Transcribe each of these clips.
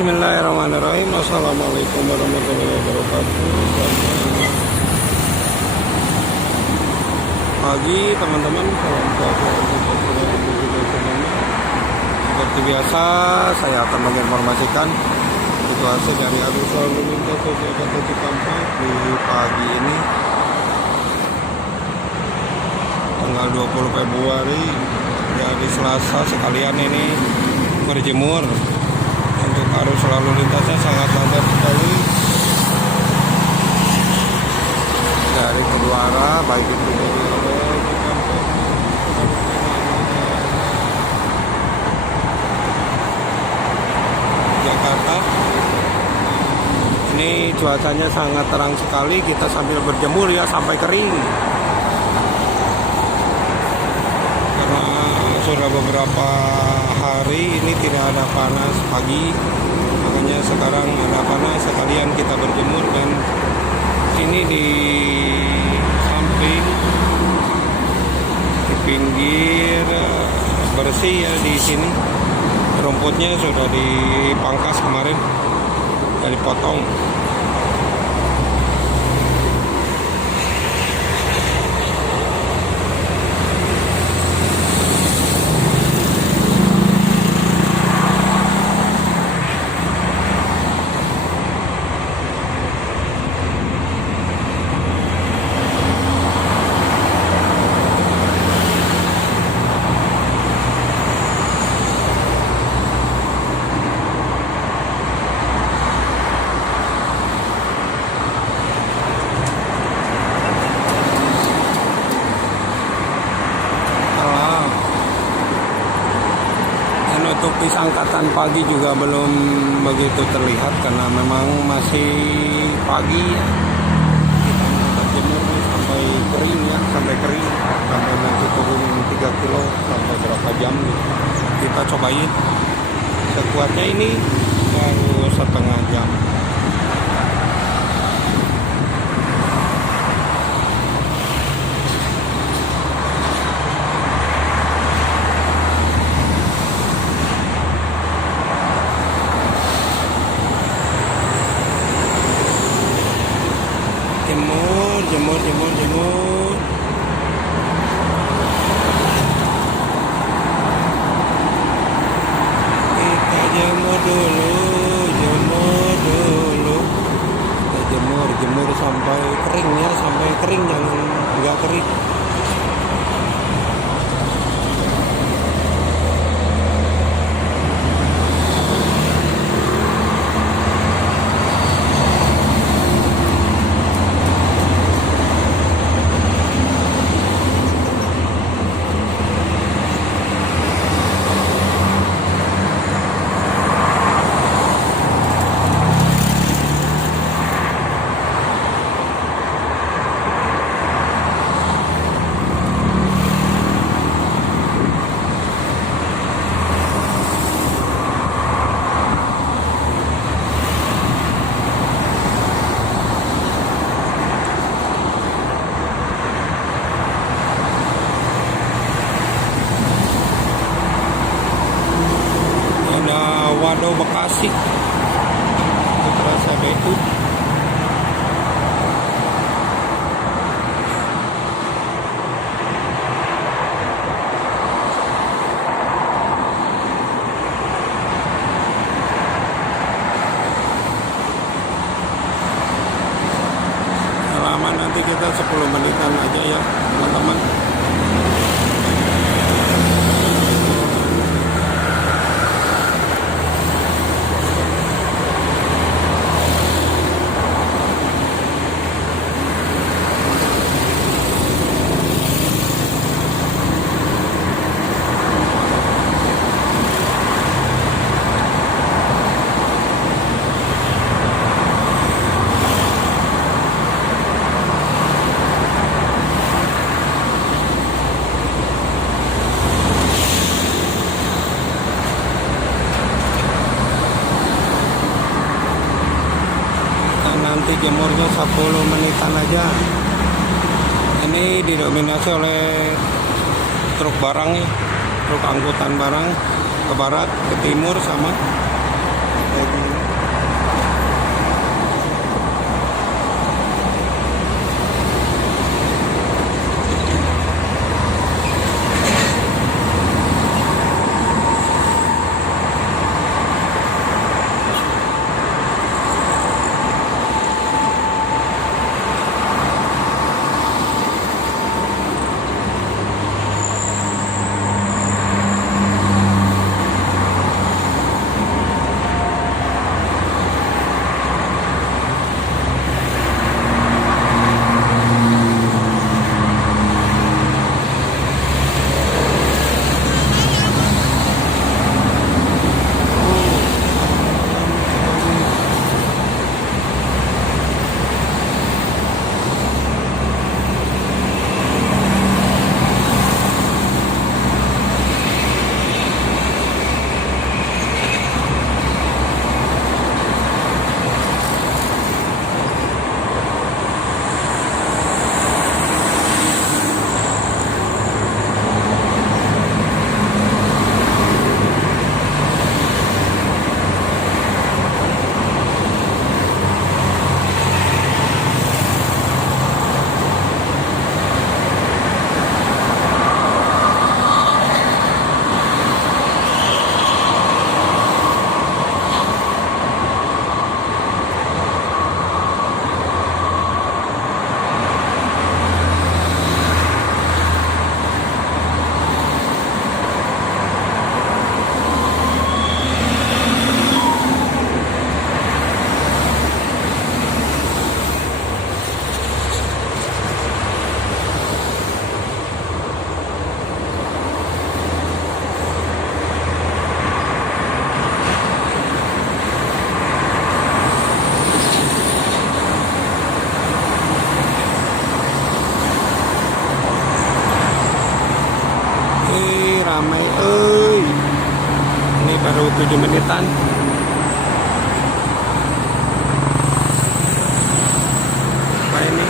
Bismillahirrahmanirrahim. Assalamualaikum warahmatullahi wabarakatuh. Pagi teman-teman, salam sejahtera. Seperti biasa, saya akan menginformasikan situasi dari arus lalu lintas Jakarta Cikampek di pagi ini, tanggal 20 Februari, dari Selasa. Sekalian ini berjemur. Untuk arus lalu lintasnya sangat padat sekali dari kedua arah, baik itu dari arah Cikampek Jakarta. Ini cuacanya sangat terang sekali, kita sambil berjemur ya sampai kering, karena sudah beberapa hari ini tidak ada panas pagi, makanya sekarang ada panas. Sekalian kita berjemur, dan ini di samping di pinggir bersih ya, di sini rumputnya sudah dipangkas kemarin, sudah dipotong. Untuk pisangkatan pagi juga belum begitu terlihat karena memang masih pagi ya. Kita berjemur sampai kering ya, sampai kering, sampai nanti turun 3 kilo sampai berapa jam gitu. Kita cobain. Sekuatnya ini baru setengah jam. Jemur. Kita jemur dulu. Kita jemur sampai kering ya, sampai kering, jangan enggak kering. Waduh, Bekasi itu terasa itu. Lama nanti kita 10 menitan aja ya teman-teman. Nanti jemurnya 10 menitan aja. Ini didominasi oleh truk barang ya, truk angkutan barang ke barat, ke timur sama kayak gini. baru 7 menitan. Apa ini?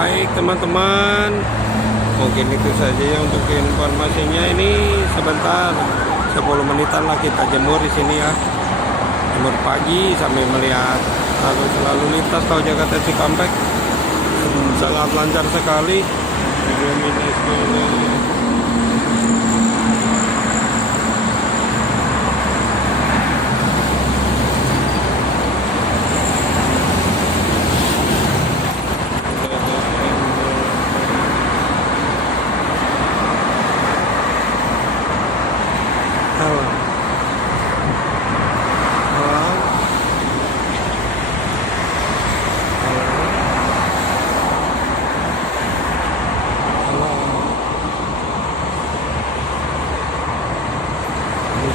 Baik teman-teman, mungkin itu saja ya untuk informasinya. Ini sebentar 10 menitan lah kita jemur di sini ya, jemur pagi sambil melihat lalu lintas tol Jakarta Cikampek. Sangat lancar sekali.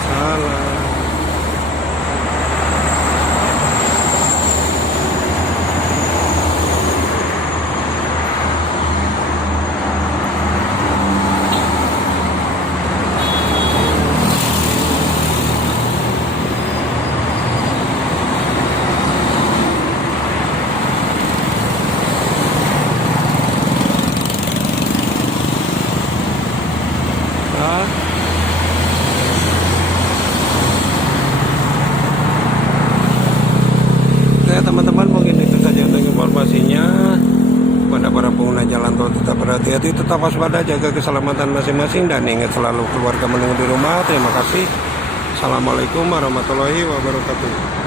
Salah. Oke teman-teman, mungkin itu saja untuk informasinya. Pada para pengguna jalan tol, tetap berhati-hati, tetap waspada, jaga keselamatan masing-masing, dan ingat selalu keluarga menunggu di rumah. Terima kasih. Assalamualaikum warahmatullahi wabarakatuh.